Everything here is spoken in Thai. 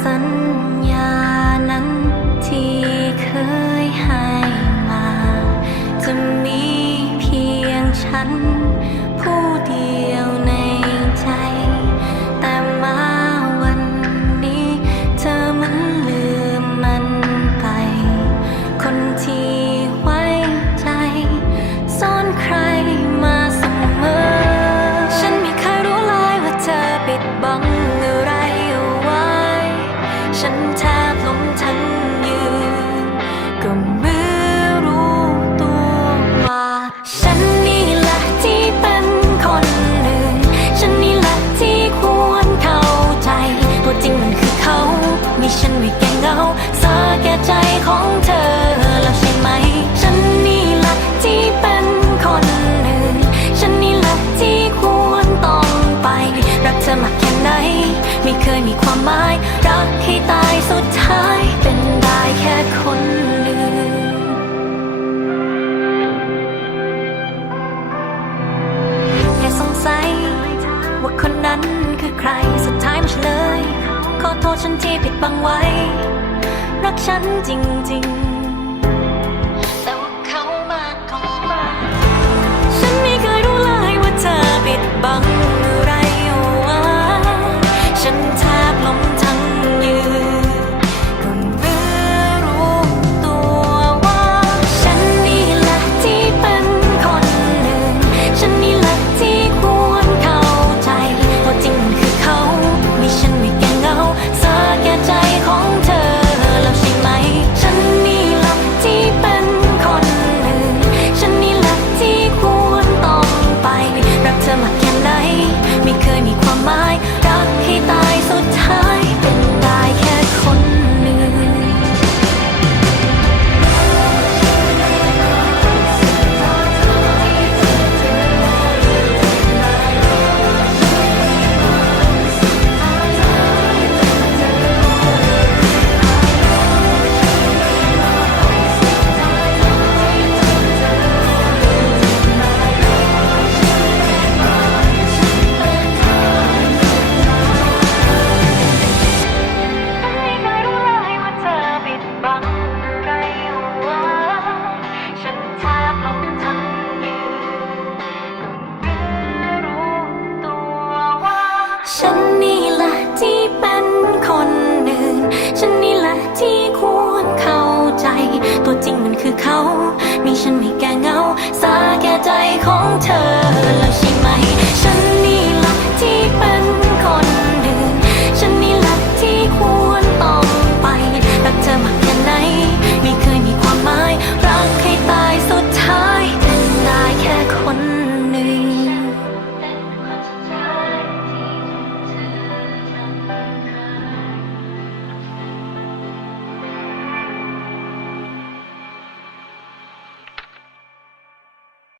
สัญญานั้นที่เคยให้มา จะมีเพียงฉัน ผู้เดียวในใจ แต่มาวันนี้ เธอมันลืมมันไป คนที่ไว้ใจ ซ่อใครมาเสมอ ฉันม่เคยรู้เลยว่าเธอปิดบัง คนนั้นคือใครสุดท้ายมันเฉลย ขอโทษฉันที่ผิดบังไว้ รักฉันจริง ๆ ฉัน